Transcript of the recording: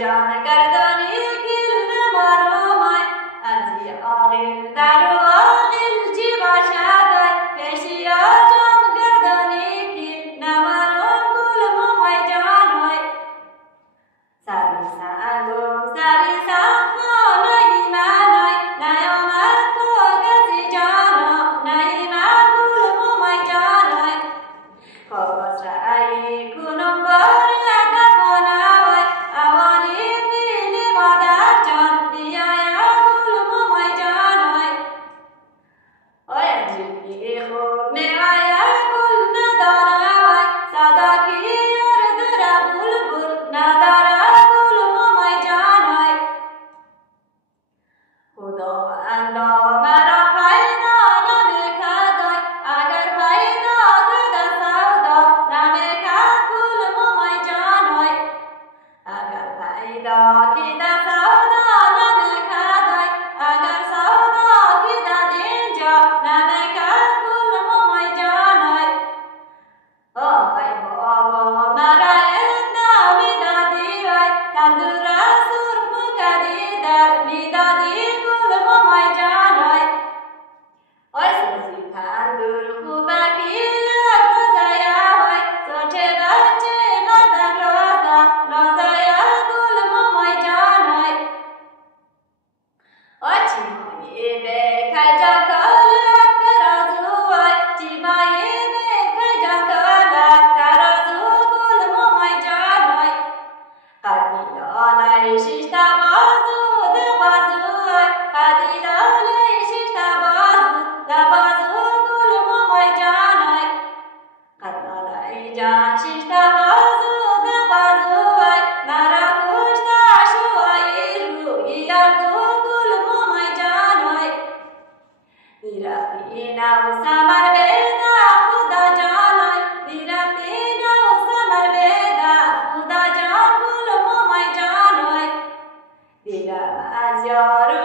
جان گردانی گل نمارمای ازی آقل درو آقل جی باشدای پیشیا جان گردانی گل نمارم گل ممای جانوی سری سنگم سری سنگانای منای نیامد کاغذی جانا نیامد گل ممای جانوی کاغذ رأی کنم باری دفانوی اوانی بیلی مادر جان بیاید گل ممای جانوی آیا جیبی خوب میآید گل نداروی صداکی یار دره بلبل نداره گل ممای جانوی خداوندا مرا پیدا نمیکردای اگر پیدا کده سودا نمیکرد گل ممای جانوی اگر پیدا کده سودا نمیکردای اگر سودا کده دینجا نمیکرد گل ممای جانوی آی بابا مرا ادنا میدادی وای تندور سرخ کدی در میدادی گل ممای جانوی آی سوزی تندور خوبکی یک روزه وای سوچه بچه مدن روزه گل ممای جانوی آی چیمایی به کجان کلک ترازو وای چیمایی به کجان کلک ترازو گل ممای جانوی قدیلانه شیشتا بازو ده بازو وای قدیلانه شیشتا بازو ده بازو گل ممای جانوی قدیلانه جان شیشتا بازو ده بازو وای مرا کشتا شوی روی یارگو گل ممای جانوی میرفتی نو سمر بیدا خدا جانوی میرفتی نو سمر بیدا خدا جان گل ممای جانوی دیدم از یارو